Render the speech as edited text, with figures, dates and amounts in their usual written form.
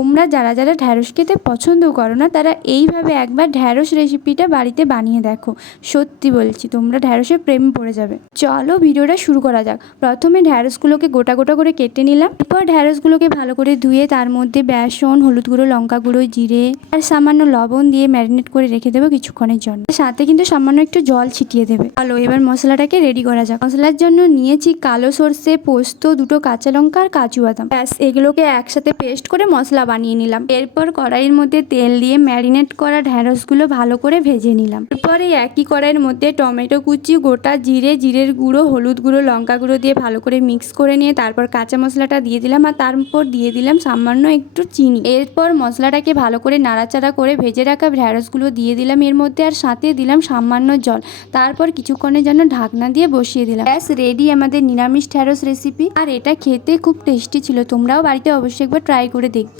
তোমরা যারা যারা ঢ্যাঁড়স খেতে পছন্দ করো না তারা এইভাবে একবার ঢ্যাঁড়স রেসিপিটা বাড়িতে বানিয়ে দেখো। সত্যি বলছি, তোমরা ঢ্যাঁড়সে প্রেম পড়ে যাবে। চলো ভিডিওটা শুরু করা যাক। প্রথমে ঢ্যাঁড়সগুলোকে গোটা গোটা করে কেটে নিলাম। এরপর ঢ্যাঁড়সগুলোকে ভালো করে ধুয়ে তার মধ্যে বেসন, হলুদ গুঁড়ো, লঙ্কা গুঁড়ো, জিরে আর সামান্য লবণ দিয়ে ম্যারিনেট করে রেখে দেবো কিছুক্ষণের জন্য। সাথে কিন্তু সামান্য একটু জল ছিটিয়ে দেবে। চলো এবার মশলাটাকে রেডি করা যাক। মশলার জন্য নিয়েছি কালো সর্ষে, পোস্ত, দুটো কাঁচা লঙ্কা আর কাজু বাদাম। ব্যাস, এগুলোকে একসাথে পেস্ট করে মশলা বানিয়ে নিলাম। এরপর কড়াইয়ের মধ্যে তেল দিয়ে ম্যারিনেট করা ঢ্যাঁড়সগুলো ভালো করে ভেজে নিলাম। এরপর এই একই কড়াইয়ের মধ্যে টমেটো কুচি, গোটা জিরে, জিরের গুঁড়ো, হলুদ গুঁড়ো, লঙ্কা গুঁড়ো দিয়ে ভালো করে মিক্স করে নিয়ে তারপর কাঁচা মশলাটা দিয়ে দিলাম আর তারপর দিয়ে দিলাম সামান্য একটু চিনি। এরপর মশলাটাকে ভালো করে নাড়াচাড়া করে ভেজে রাখা ঢ্যাঁড়সগুলো দিয়ে দিলাম এর মধ্যে আর সাথে দিলাম সামান্য জল। তারপর কিছুক্ষণের জন্য ঢাকনা দিয়ে বসিয়ে দিলাম। ব্যাস রেডি আমাদের নিরামিষ ঢ্যাঁড়স রেসিপি। আর এটা খেতে খুব টেস্টি ছিল। তোমরাও বাড়িতে অবশ্যই একবার ট্রাই করে দেখবে।